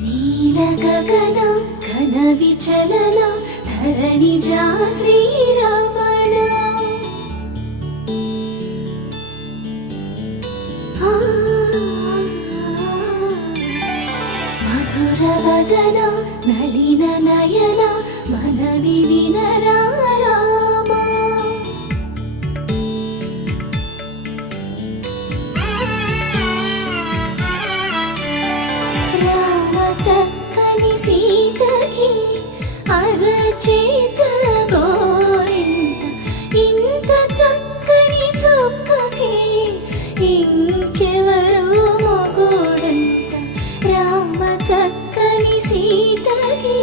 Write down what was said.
నీల గగన ఘన విచలన ధరణిజా శ్రీరమణ మధుర వదన నళిన నయన మనవి వినరా రామా రామ చక్కని సీతకి అరచేత గోరింట ఇంత చక్కని చుక్కకి ఇంకెవరు మొగుడంట రామ చక్కని సీతకి